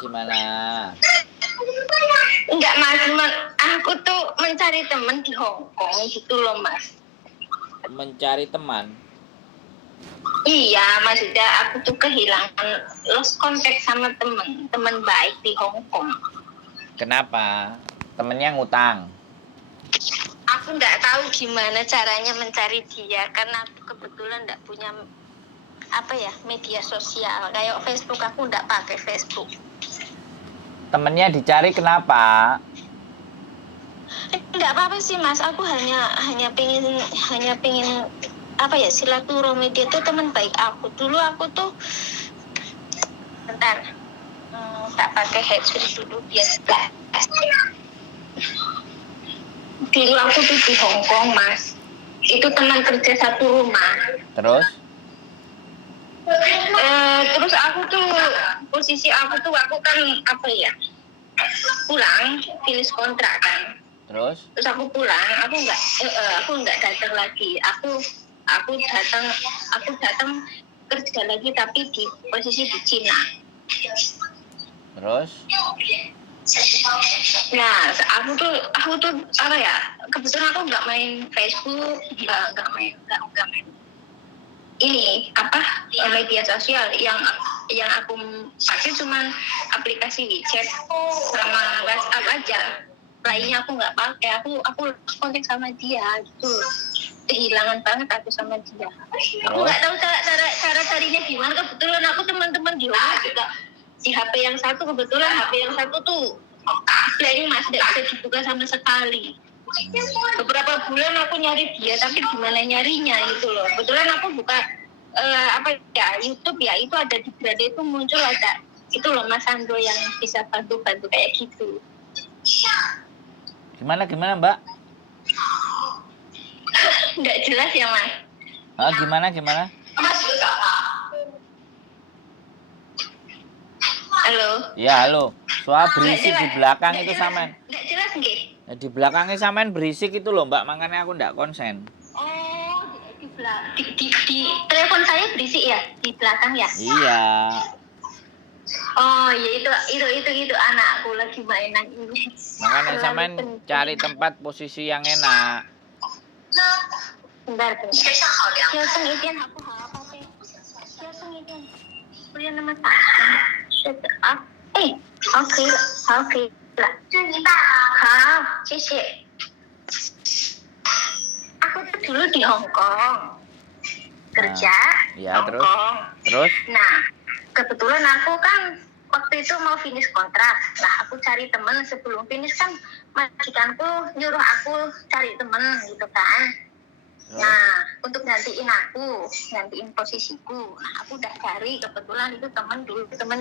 gimana? Enggak mas, aku tuh mencari teman di Hong Kong gitu loh mas. Mencari teman? Iya, maksudnya aku tuh kehilangan lost contact sama teman baik di Hong Kong. Kenapa? Temennya ngutang? Aku nggak tahu gimana caranya mencari dia karena aku kebetulan nggak punya media sosial. Kayak Facebook aku nggak pakai Facebook. Temennya dicari kenapa? Nggak apa-apa sih mas, aku hanya pengen silaturahmi. Dia tuh teman baik aku. Dulu aku tuh bentar tak pakai headset dulu biar dulu aku tuh di Hong Kong mas, itu teman kerja satu rumah. Terus? Terus aku tuh posisi aku kan pulang finish kontrak kan. Terus aku pulang, aku nggak datang lagi. Aku datang kerja lagi tapi di posisi di Cina. Terus? Nah, aku tuh kebetulan aku nggak main Facebook, nggak main media sosial. Yang aku pakai cuma aplikasi WeChat sama WhatsApp aja. Lainnya aku nggak pakai. Aku kontak sama dia gitu. Kehilangan banget aku sama dia. Aku nggak tahu cara carinya gimana. Kebetulan aku teman-teman di rumah juga di HP yang satu, kebetulan HP yang satu tuh ini mas tidak bisa dibuka sama sekali. Beberapa bulan aku nyari dia tapi gimana nyarinya gitu loh. Kebetulan aku buka YouTube ya, itu ada di beranda itu muncul ada itu loh Mas Sandro yang bisa bantu kayak gitu. Gimana Mbak? Nggak jelas ya mas. Gimana? Halo. Ya halo. Soal berisik di belakang itu samen. Nggak jelas nggih. Di belakangnya samen berisik itu loh mbak, makanya aku nggak konsen. Oh, di telepon saya berisik ya di belakang ya? Iya. Oh ya itu anakku lagi mainan ini. Makanya samen cari tempat posisi yang enak. Bentar. Aku apa sih? Nama OK 了，祝你爸好，谢谢。Aku tuh dulu di Hong Kong kerja. Ya, Hong Kong. Terus? Nah, kebetulan aku kan waktu itu mau finish kontrak. Nah, aku cari teman sebelum finish kan majikanku nyuruh aku cari teman gitu kan. Nah, untuk gantiin posisiku. Nah, aku udah cari, kebetulan itu teman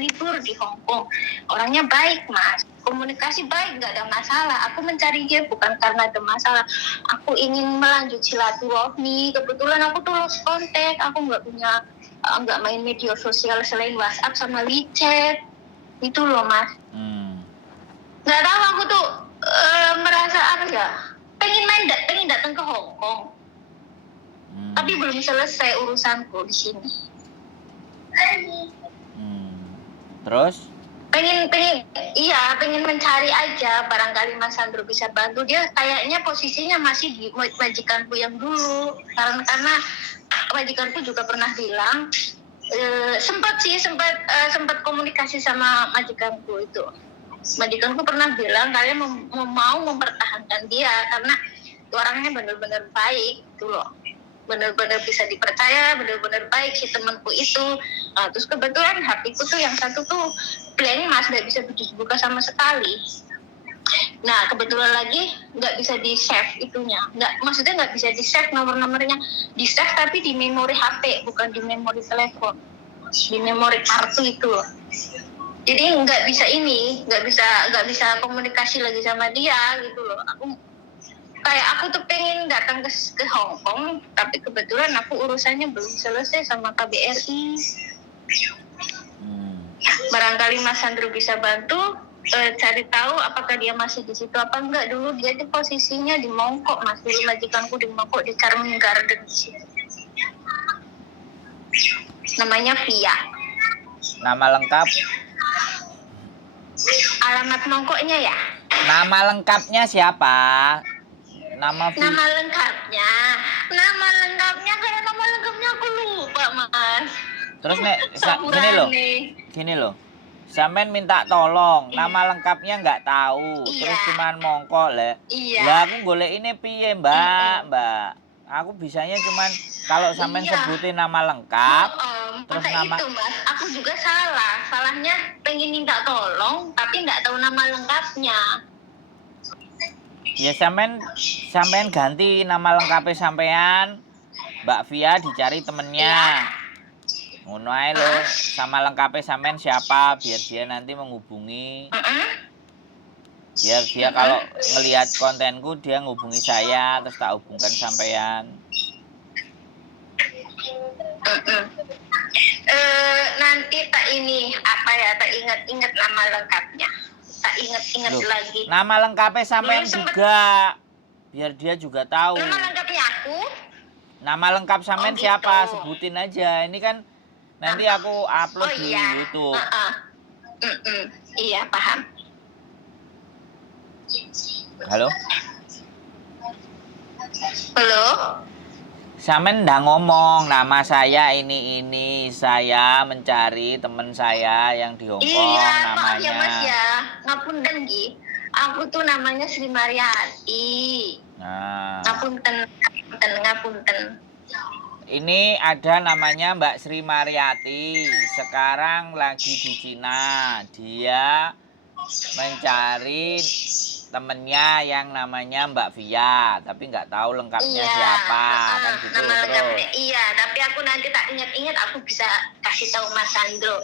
libur di Hong Kong. Orangnya baik, Mas. Komunikasi baik, nggak ada masalah. Aku mencari dia bukan karena ada masalah. Aku ingin melanjut silaturahmi. Kebetulan aku tuh lost contact. Aku nggak main media sosial selain WhatsApp sama WeChat. Itu loh, Mas. Nggak tahu aku tuh merasa pengen datang ke Hong Kong. Tapi belum selesai urusanku di sini. Terus? Pengen mencari aja, barangkali Mas Sandro bisa bantu. Dia kayaknya posisinya masih di majikanku yang dulu. Karena majikanku juga pernah bilang sempat komunikasi sama majikanku itu. Majikanku pernah bilang kalian mau mempertahankan dia karena orangnya benar-benar baik gitu loh. Benar-benar bisa dipercaya, benar-benar baik si temanku itu. Terus kebetulan HP-ku tuh yang satu tuh blank mas, nggak bisa dibuka sama sekali. Nah kebetulan lagi nggak bisa di save itunya, maksudnya nggak bisa di save nomor-nomornya, di save tapi di memori HP bukan di memori telepon, di memori kartu itu loh. Jadi nggak bisa komunikasi lagi sama dia gitu loh. Aku tuh pengen datang ke Hong Kong, tapi kebetulan aku urusannya belum selesai sama KBRI. Barangkali Mas Sandro bisa bantu cari tahu apakah dia masih di situ apa enggak. Dulu dia di posisinya di Mongkok, Mas. Dulu majikanku di Mongkok di Charming Garden di sini. Namanya Via. Nama lengkap? alamat mongkoknya ya? Nama lengkapnya siapa? Nama Nama lengkapnya kayak nama lengkapnya aku lupa mas. Terus nek Sapurane. gini loh. Sampean minta tolong, nama lengkapnya nggak tahu, Iya. terus cuman mongkok le. Iya. Lah aku golek ini piye mbak? Aku bisanya cuman kalau sampean Iya. sebutin nama lengkap, terus maka nama itu mas, aku juga salahnya pengen minta tolong tapi nggak tahu nama lengkapnya. ya sampean ganti nama lengkapnya sampean, Mbak Via dicari temennya. Ngono ae lho, sama lengkapnya sampean siapa biar dia nanti menghubungi. Biar dia kalau ngelihat kontenku dia ngubungi saya terus tak hubungkan sampean. Nanti tak ini apa ya, tak ingat-ingat nama lengkapnya, tak ingat-ingat lagi. Nama lengkapnya sampean juga, biar dia juga tahu. Nama lengkapnya aku. Nama lengkap sampean gitu. siapa? Sebutin aja. Ini kan nanti aku upload di YouTube. Iya paham. Halo? Halo? Sampean ndak ngomong nama saya ini saya mencari teman saya yang di Hong Kong Iya, namanya. maaf ya Mas ya. Ngapunten Gi. Aku tuh namanya Sri Mariati. Nah. Ngapunten. Ini ada namanya Mbak Sri Mariati. Sekarang lagi di Cina. Dia mencari temennya yang namanya Mbak Via, tapi nggak tahu lengkapnya siapa, kan gitu. Nama lengkapnya, Terus. iya, tapi aku nanti tak ingat-ingat aku bisa kasih tahu Mas Sandro.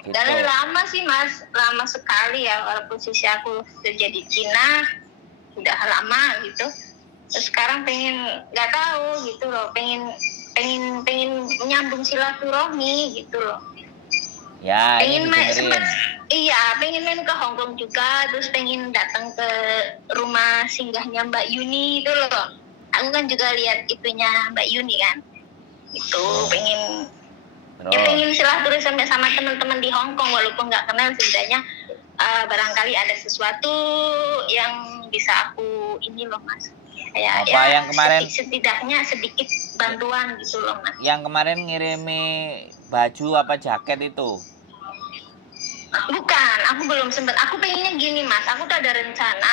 Gitu. Dan lama sih Mas, lama sekali ya, walaupun sisi aku kerja di Cina, udah lama gitu. Terus sekarang pengen, nggak tahu gitu loh, pengen nyambung silaturahmi gitu loh. Ya, pengen ini dengerin. pengen main ke Hong Kong juga, terus pengen datang ke rumah singgahnya Mbak Yuni itu loh. Aku kan juga lihat itunya Mbak Yuni kan, itu pengen silaturahmi sama teman-teman di Hong Kong, walaupun nggak kenal, setidaknya barangkali ada sesuatu yang bisa aku ini loh Mas. Kayak apa yang kemarin setidaknya sedikit bantuan gitu loh Mas. Yang kemarin ngirimi baju apa jaket itu? Bukan, aku belum sempat. Aku pengennya gini Mas, aku tuh ada rencana.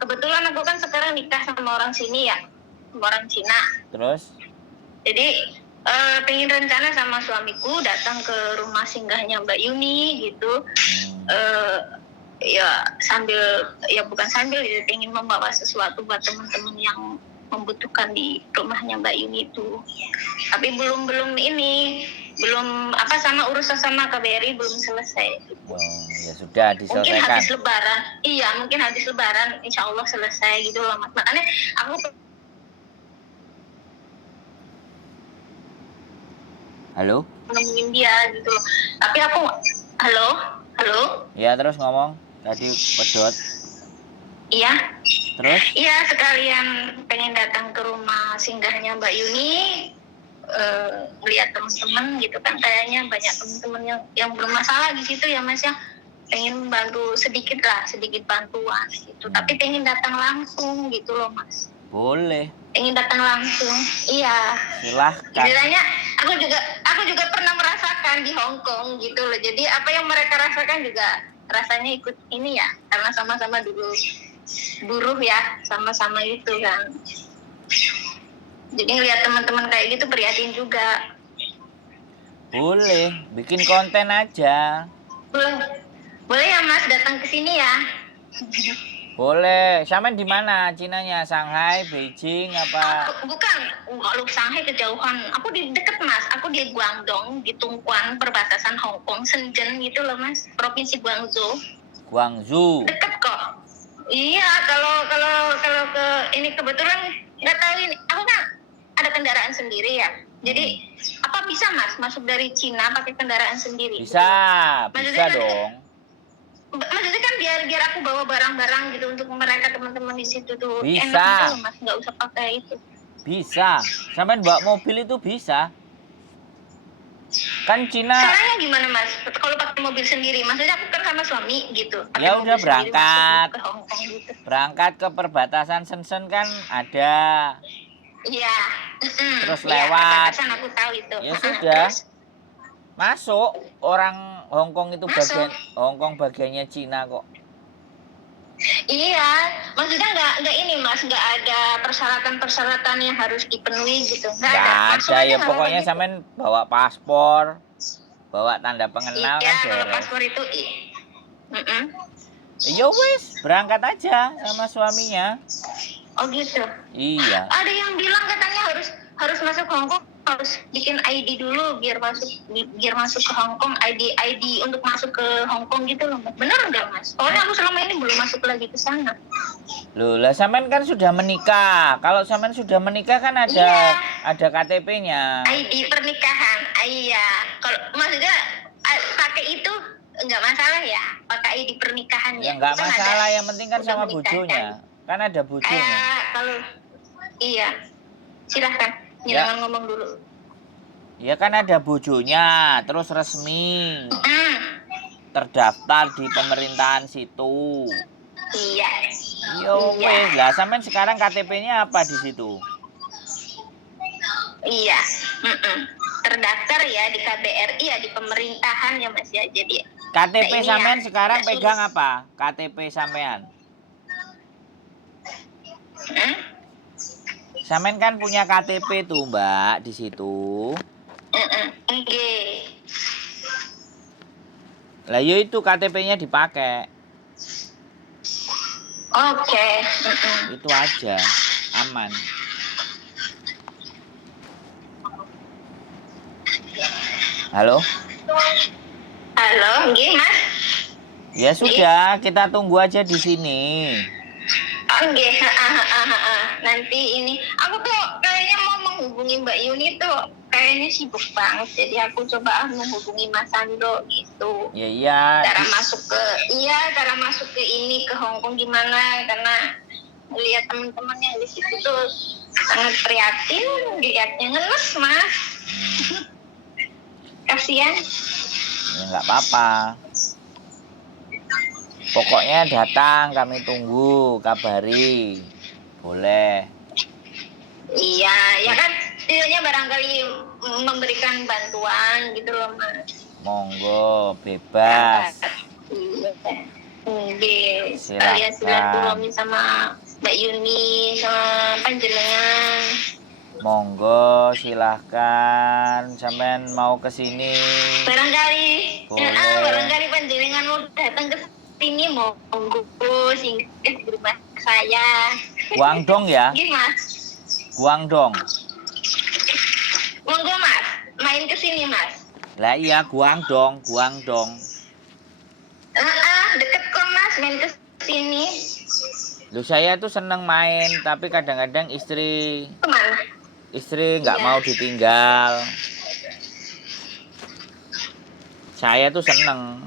Kebetulan aku kan sekarang nikah sama orang sini ya, sama orang Cina. Terus? Jadi pengen rencana sama suamiku datang ke rumah singgahnya Mbak Yuni gitu. Ya bukan sambil ya, pengen membawa sesuatu buat teman-teman yang membutuhkan di rumahnya Mbak Yuni itu. Tapi belum sama urusan sama KBRI belum selesai. Ya sudah diselesaikan. Mungkin habis lebaran insya Allah selesai gitu loh Mas. Makanya aku Halo? nemuin dia gitu loh. Tapi aku halo? Ya terus ngomong tadi pedot. Iya. Terus? Iya, sekalian pengen datang ke rumah singgahnya Mbak Yuni, melihat teman-teman gitu kan, kayaknya banyak teman-teman yang bermasalah di situ ya Mas ya, pengen bantu sedikit bantuan gitu, tapi pengen datang langsung gitu loh Mas. Boleh. Pengen datang langsung, iya. Silahkan. Istilahnya aku juga pernah merasakan di Hong Kong gitu loh, jadi apa yang mereka rasakan juga rasanya ikut ini ya, karena sama-sama dulu buruh ya, sama-sama itu kan. Jadi ngeliat teman-teman kayak gitu prihatin juga. Boleh, bikin konten aja. Boleh ya Mas datang ke sini ya. Boleh. Sampean di mana? Cinanya Shanghai, Beijing apa? Bukan, kalau Shanghai kejauhan. Aku di deket Mas. Aku di Guangdong, di Tungkuan, perbatasan Hong Kong, Shenzhen gitu loh Mas. Provinsi Guangzhou. Guangzhou. Deket kok. Iya, kalau ke ini kebetulan nggak tahu ini. Aku kan ada kendaraan sendiri ya. Jadi apa bisa Mas masuk dari Cina pakai kendaraan sendiri? Bisa dong. Maksudnya kan biar aku bawa barang-barang gitu untuk mereka teman-teman di situ tuh. Bisa. Enak gitu Mas, nggak usah pakai itu. Bisa. Sampean bawa mobil itu bisa. Kan Cina Caranya gimana Mas? Kalau pakai mobil sendiri, maksudnya aku kan sama suami gitu. Pakai ya mobil udah sendiri masuk berangkat. ke Hong Kong gitu. Berangkat ke perbatasan Shenzhen kan ada. Iya. Terus Iya, lewat. perbatasan aku tahu itu. Ya sudah. Terus Masuk. Orang Hong Kong itu masuk. Hong Kong bagiannya Cina kok. Iya, maksudnya nggak ini Mas, nggak ada persyaratan-persyaratan yang harus dipenuhi gitu. Nggak ada. Nggak Masuk ada aja ya, nggak apa-apa pokoknya gitu. sampean bawa paspor, bawa tanda pengenal Iya, kan kalau beres. paspor itu Ya wes, berangkat aja sama suaminya. Oh gitu. Iya. Ada yang bilang katanya harus masuk Hong Kong, harus bikin ID dulu biar masuk ke Hong Kong, ID untuk masuk ke Hong Kong gitu loh. Benar nggak Mas? Soalnya aku selama ini belum masuk lagi ke sana. Loh, lah sampean kan sudah menikah. Kalau sampean sudah menikah kan ada KTP-nya. ID pernikahan. Iya. Kalau maksudnya pakai itu nggak masalah ya, pakai ID pernikahannya. Ya nggak Kan masalah, ada, yang penting kan udah sama menikah, bujunya. Kan ada bujunya. Kalau iya, silahkan. Ya. Jangan ngomong dulu. Ya kan ada bujunya, terus resmi. Terdaftar di pemerintahan situ. Iya. Yo wes, lah sampean sekarang KTP-nya apa di situ? Iya. Terdaftar ya di KBRI ya, di pemerintahan ya Mas ya. Jadi KTP nah, sampean ya, sekarang pegang apa? KTP sampean. Sampean kan punya KTP tuh, Mbak, di situ. Lah yo itu KTP-nya dipakai. Oke. Itu aja, aman. Halo? Halo, nggih Mas. Ya sudah, kita tunggu aja di sini. Nggih, nanti ini aku tuh kayaknya mau menghubungi Mbak Yuni tuh kayaknya sibuk banget, jadi aku coba menghubungi Mas Sandro gitu. Ya iya. Cara masuk ke ini ke Hong Kong gimana, karena melihat teman-teman yang di situ tuh sangat prihatin, lihatnya ngenes Mas. Kasihan. Ya nggak apa-apa. Pokoknya datang, kami tunggu, kabari. Boleh. Iya, ya kan setidaknya barangkali memberikan bantuan gitu loh Mas. Monggo, bebas. Iya. Sekalian silaturahmi sama Mbak Yuni, sama panjenengan. Monggo, silahkan. Sampean mau ke sini. Barangkali panjenengan mau datang ke sini, monggo singgah di rumah saya. Guangdong ya? Gimana? Guangdong. Monggo Mas, main ke sini Mas. Lah iya, Guangdong. Deket kok Mas, main ke sini. Loh, saya tuh seneng main, tapi kadang-kadang istri Kemana? nggak mau ditinggal. Saya tuh seneng.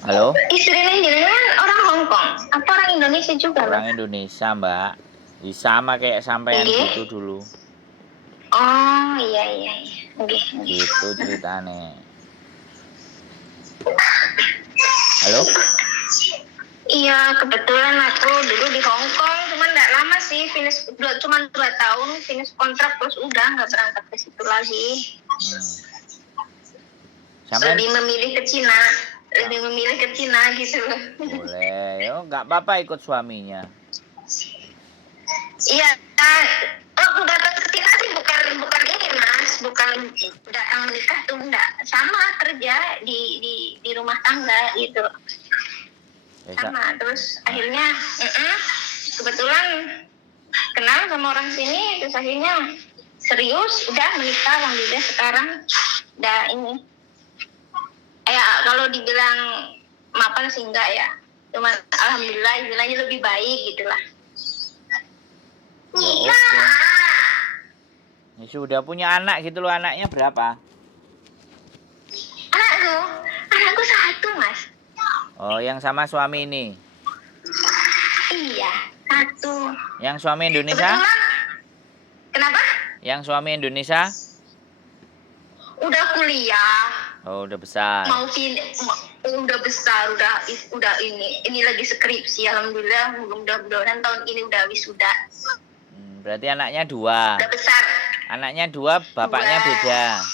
Halo? Istrinya jenengan orang Hong Kong atau orang Indonesia juga? Orang Indonesia, Mbak. Sama kayak sampean gitu dulu. Oh iya. Gitu ceritanya. Halo? Iya, kebetulan aku dulu di Hong Kong, cuman nggak lama sih, cuma 2 tahun, finish kontrak terus udah nggak berangkat ke situ lagi. Lebih memilih ke Cina gitu. Boleh, yo nggak apa-apa ikut suaminya. Iya, waktu datang ke Cina sih bukan ini Mas, bukan datang menikah tuh enggak, sama kerja di rumah tangga gitu. Sama, terus akhirnya kebetulan kenal sama orang sini, terus akhirnya serius udah menikah, alhamdulillah sekarang udah ini. Ya kalau dibilang mapan sih enggak ya, cuman alhamdulillah istilahnya lebih baik gitulah. Ya, oke. Ya sudah punya anak gitu loh, anaknya berapa? Anakku 1 Mas. Oh, yang sama suami ini? Iya, 1. Yang suami Indonesia? Kenapa? Yang suami Indonesia? Udah kuliah. Oh, udah besar. Udah besar, udah ini lagi skripsi. Alhamdulillah, mudah-mudahan tahun ini udah wisuda. Berarti anaknya 2. Udah besar. Anaknya 2, bapaknya 2. beda.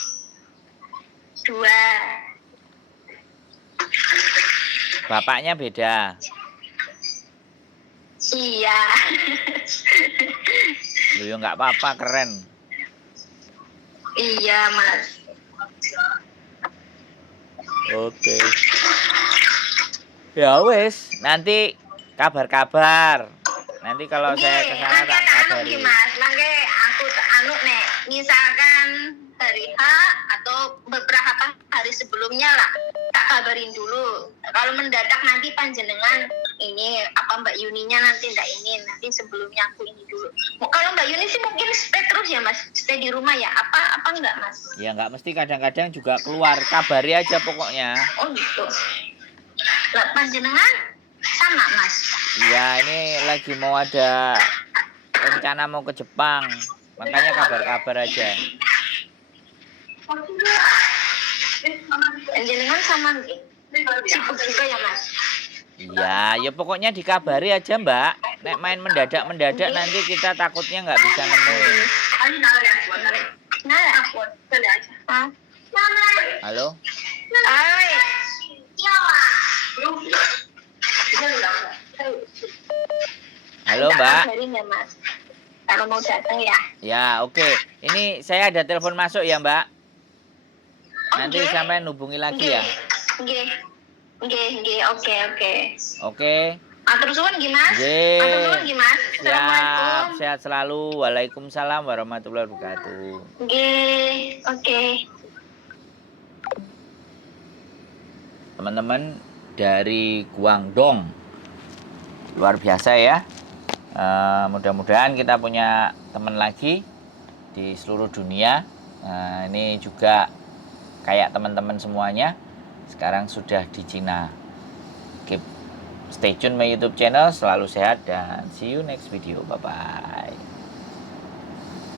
2. Bapaknya beda. Iya. Loh, ya nggak apa-apa, keren. Iya, Mas. Oke. Ya wes, nanti kabar-kabar. Nanti kalau saya ke sana tak kabari. Mas, mangke aku nek misalkan hari H atau beberapa hari sebelumnya lah tak kabarin dulu. Kalau mendadak nanti panjenengan ini apa Mbak Yuninya nanti nanti sebelumnya aku ini dulu. Kalau Mbak Yuni sih mungkin stay terus ya Mas, stay di rumah ya. Apa enggak Mas? Ya nggak mesti, kadang-kadang juga keluar. Kabari aja pokoknya. Oh gitu. Lah panjenengan sama Mas. Iya, ini lagi mau ada rencana mau ke Jepang. Makanya kabar-kabar aja. Panjenengan sama sibuk juga ya Mas? Iya, ya pokoknya dikabari aja Mbak. Nek main mendadak nanti kita takutnya nggak bisa nemuin. Halo? Halo Mbak. Ya, Mas. Kalau mau datang ya. Ya, oke. Ini saya ada telepon masuk ya Mbak. Nanti sampai hubungi lagi ya. Oke. Oke. Atur suwun gimana? Siap, sehat selalu. Waalaikumsalam warahmatullahi wabarakatuh. Oke. Teman-teman dari Guangdong, luar biasa ya. Mudah-mudahan kita punya teman lagi di seluruh dunia. Ini juga kayak teman-teman semuanya sekarang sudah di Cina. Keep stay tune my YouTube channel, selalu sehat dan see you next video. Bye bye.